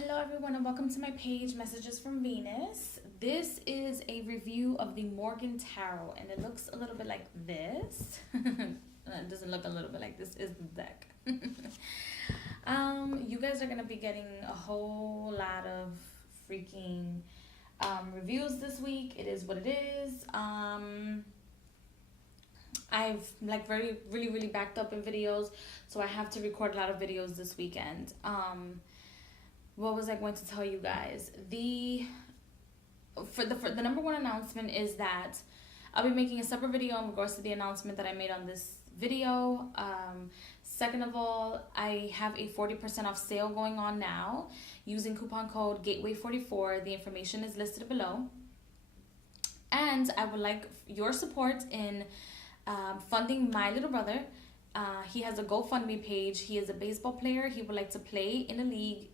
Hello everyone and welcome to my page, Messages from Venus. This is a review of the Morgan Tarot and it looks a little bit like this. It doesn't look a little bit like this, is the deck. You guys are going to be getting a whole lot of freaking reviews this week. It is what it is. I've really backed up in videos, so I have to record a lot of videos this weekend. What was I going to tell you guys? For the number one announcement is that I'll be making a separate video in regards to the announcement that I made on this video. Second of all, I have a 40% off sale going on now using coupon code Gateway44. The information is listed below. And I would like your support in funding my little brother. He has a GoFundMe page. He is a baseball player. He would like to play in a league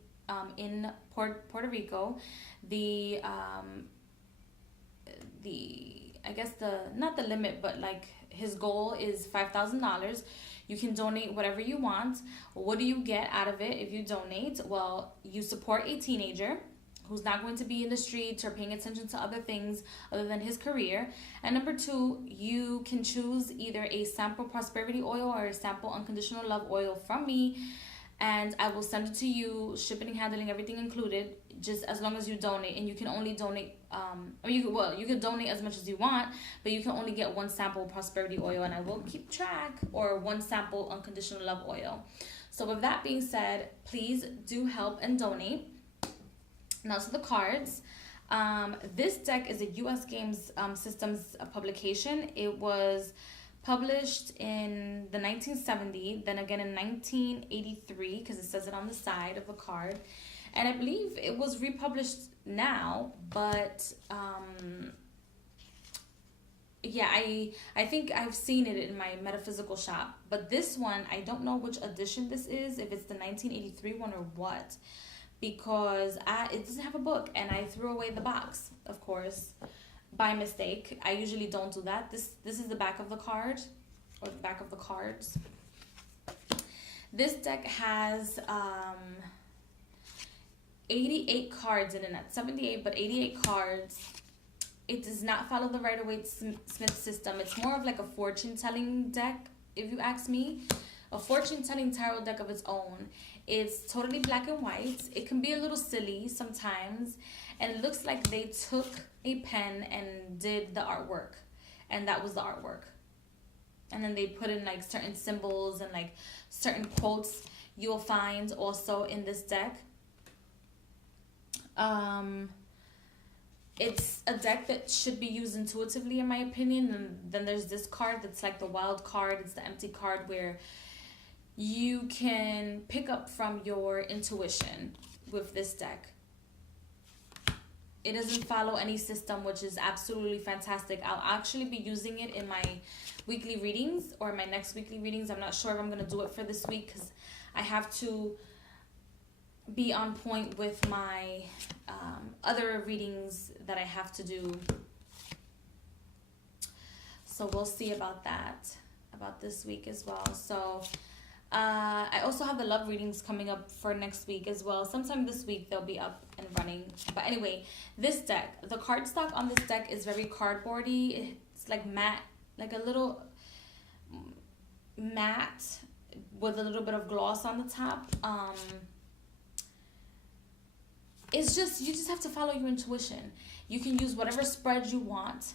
in Puerto Rico. Not the limit, but like his goal is $5,000. You can donate whatever you want. What do you get out of it if you donate? Well, you support a teenager who's not going to be in the streets or paying attention to other things other than his career. And number two, you can choose either a sample prosperity oil or a sample unconditional love oil from me, and I will send it to you, shipping and handling, everything included, just as long as you donate. And you can only donate, you can donate as much as you want, but you can only get one sample prosperity oil, and I will keep track, or one sample unconditional love oil. So with that being said, please do help and donate. Now to the cards. This deck is a U.S. Games Systems publication. It was published in the 1970, then again in 1983, because it says it on the side of the card. And I believe it was republished now, but yeah, I think I've seen it in my metaphysical shop. But this one, I don't know which edition this is, if it's the 1983 one or what, because it doesn't have a book, and I threw away the box, of course, by mistake. I usually don't do that. This is the back of the card, or the back of the cards. This deck has 88 cards in it, not 78, but 88 cards. It does not follow the Rider-Waite-Smith system. It's more of like a fortune-telling deck, if you ask me. A fortune-telling tarot deck of its own. It's totally black and white. It can be a little silly sometimes, and it looks like they took a pen and did the artwork, and that was the artwork. And then they put in like certain symbols and like certain quotes you'll find also in this deck. It's a deck that should be used intuitively, in my opinion. And then there's this card that's like the wild card. It's the empty card, where you can pick up from your intuition with this deck. It doesn't follow any system, which is absolutely fantastic. I'll actually be using it in my weekly readings, or my next weekly readings. I'm not sure if I'm going to do it for this week, because I have to be on point with my other readings that I have to do. So we'll see about that, about this week as well. So I also have the love readings coming up for next week as well. Sometime this week they'll be up and running. But anyway, this deck, the cardstock on this deck is very cardboardy. It's like matte, like a little matte with a little bit of gloss on the top. It's just, you just have to follow your intuition. You can use whatever spread you want,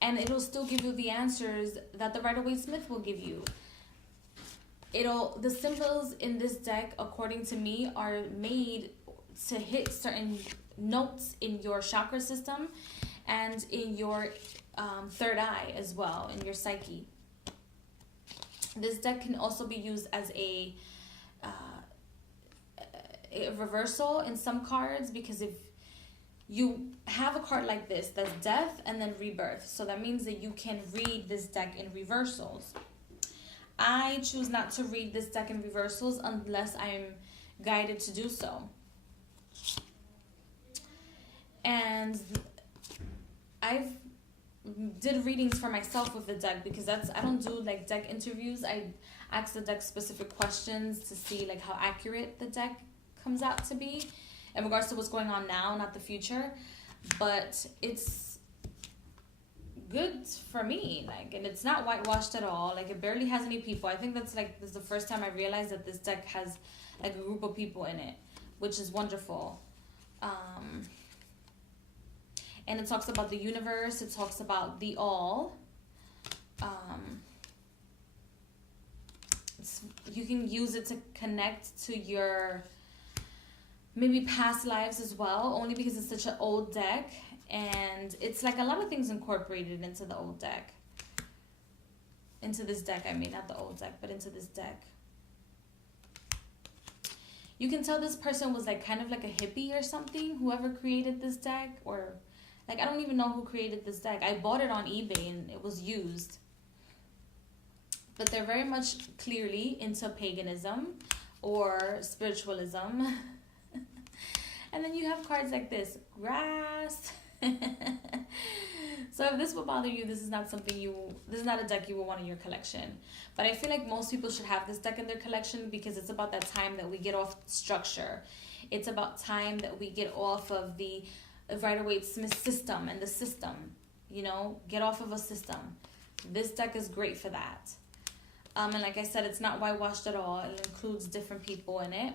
and it'll still give you the answers that the Rider-Waite-Smith will give you. The symbols in this deck, according to me, are made to hit certain notes in your chakra system and in your third eye as well, in your psyche. This deck can also be used as a reversal in some cards, because if you have a card like this, that's death and then rebirth, so that means that you can read this deck in reversals. I choose not to read this deck in reversals unless I'm guided to do so. And I've did readings for myself with the deck, because I don't do like deck interviews. I ask the deck specific questions to see like how accurate the deck comes out to be. in regards to what's going on now, not the future. But it's good for me, like, and it's not whitewashed at all. Like, it barely has any people. I think this is the first time I realized that this deck has like a group of people in it, which is wonderful. And it talks about the universe. It talks about the all. You can use it to connect to your maybe past lives as well, only because it's such an old deck, and it's like a lot of things incorporated into the old deck. Into this deck, I mean, not the old deck, but into this deck. You can tell this person was like kind of like a hippie or something, whoever created this deck, or like, I don't even know who created this deck. I bought it on eBay and it was used. But they're very much clearly into paganism or spiritualism. And then you have cards like this, grass. So if this would bother you, this is not a deck you would want in your collection. But I feel like most people should have this deck in their collection because it's about that time that we get off structure. It's about time that we get off of the Rider-Waite-Smith system and the system, you know, get off of a system. This deck is great for that. And like I said, it's not whitewashed at all. It includes different people in it.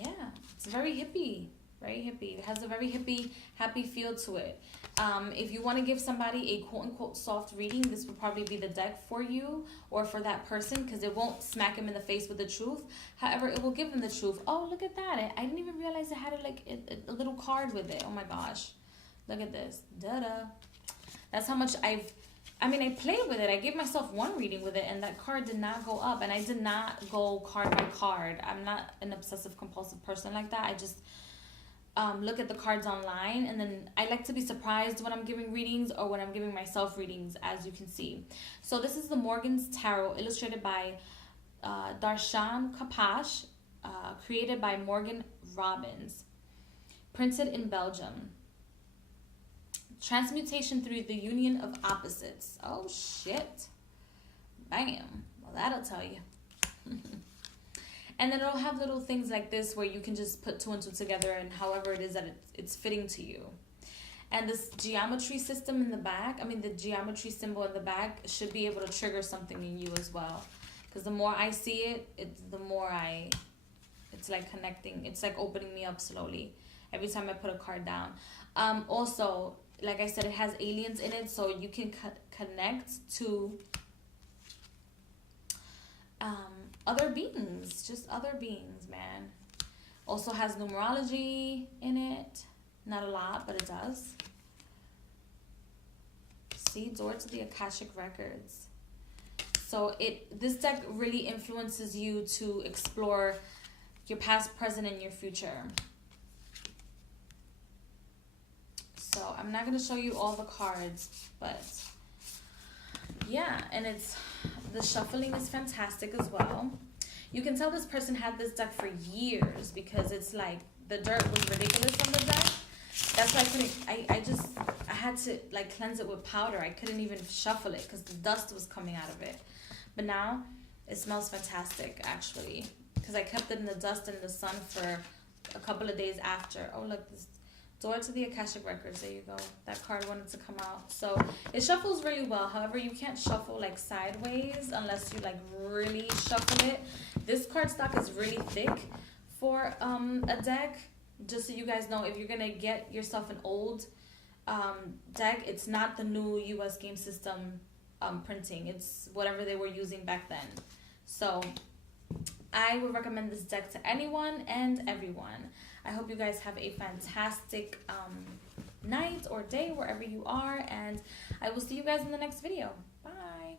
Yeah, it's very hippie, It has a very hippie, happy feel to it. If you want to give somebody a quote-unquote soft reading, this would probably be the deck for you or for that person, because it won't smack them in the face with the truth. However, it will give them the truth. Oh, look at that. I didn't even realize it had a little card with it. Oh my gosh. Look at this. Da-da. That's how much I played with it. I gave myself one reading with it, and that card did not go up, and I did not go card by card. I'm not an obsessive compulsive person like that. I just look at the cards online, and then I like to be surprised when I'm giving readings or when I'm giving myself readings, as you can see. So this is the Morgens Tarot, illustrated by Darshan Kapash, created by Morgan Robbins, printed in Belgium. Transmutation through the union of opposites. Oh, shit. Bam. Well, that'll tell you. And then it'll have little things like this where you can just put two and two together, and however it is that it's fitting to you. And this geometry system in the back, the geometry symbol in the back should be able to trigger something in you as well. Because the more I see it, the more it's like connecting. It's like opening me up slowly every time I put a card down. Also, like I said, it has aliens in it, so you can connect to other beings, just other beings, man. Also has numerology in it. Not a lot, but it does. See, door to the Akashic Records. So this deck really influences you to explore your past, present, and your future. So I'm not going to show you all the cards, but yeah, and the shuffling is fantastic as well. You can tell this person had this deck for years because it's like the dirt was ridiculous on the deck. That's why I had to like cleanse it with powder. I couldn't even shuffle it because the dust was coming out of it. But now it smells fantastic, actually, because I kept it in the dust and the sun for a couple of days after. Oh, look, this door to the Akashic Records. There you go. That card wanted to come out. So it shuffles really well. However, you can't shuffle like sideways unless you like really shuffle it. This card stock is really thick for a deck. Just so you guys know, if you're gonna get yourself an old deck, it's not the new US game system printing. It's whatever they were using back then. So I would recommend this deck to anyone and everyone. I hope you guys have a fantastic night or day wherever you are, and I will see you guys in the next video. Bye.